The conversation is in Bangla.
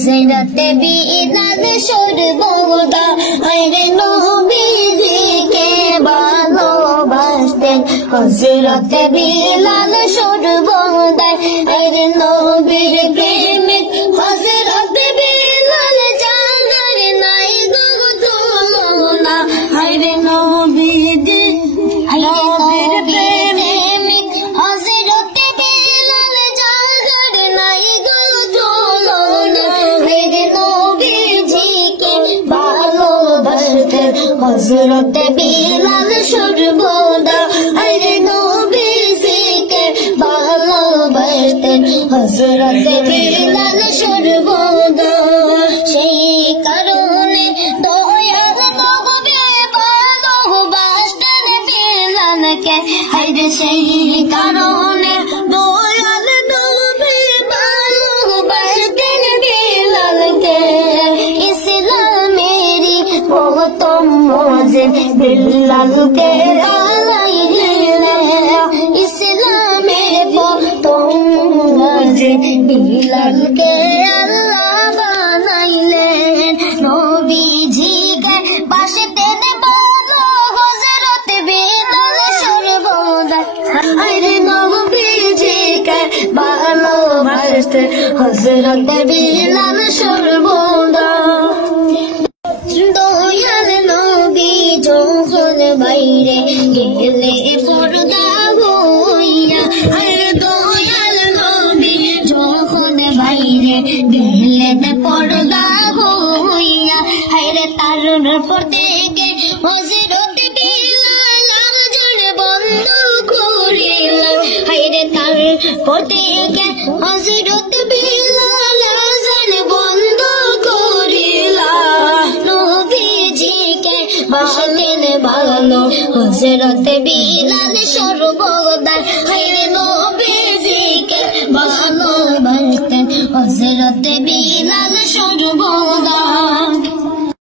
হযরত বিলাল সর্বদা আরে নবীজিকে ভালোবাসতেন হযরত বিলাল সর্বদা আরে নবীর প্রেমে হযরত বিলাল জানার নাই গো তুলনা আরে নবীজি নবীর প্রেমে হযরত বিলাল জানার নাই গো তুলনা আরে নবীজিকে ভালোবাসতেন হযরত বিলাল সর্বদা আরে নবীজিকে ভালোবাসতেন হযরত বিলাল সর্বদা সেই কারণে দয়াল নবী ভালোবাসতেন বিলালকে হায়রে সেই কারণে দয়াল নবী ভালোবাসতেন বিলালকে ইসলামেরই প্রথম মুজিব বিলালকে ইসলামের প্রথম মুজিব বিলালকে আল্লাহ বানাইলেন নবীজিকে বাসতেন ভালো হযরত বিলাল সর্বদা আরে নবীজিকে ভালোবাসতেন হযরত বিলাল সর্বদা দয়াল নবী যখন বাইরে গেলে পর্দা হইয়া আরে দয়াল নবী যখন বাইরে গেলেন পর্দা হইয়া আরে তার উপর থেকে হযরত বিলাল আযান বন্ধ করিলেন আরে তার উপর থেকে হযরত বিলাল আযান বন্ধ করিলেন নবীজিকে বাসতেন ভালো হযরত বিলাল সর্বদা আরে নবীজিকে ভালোবাসতেন হযরত বিলাল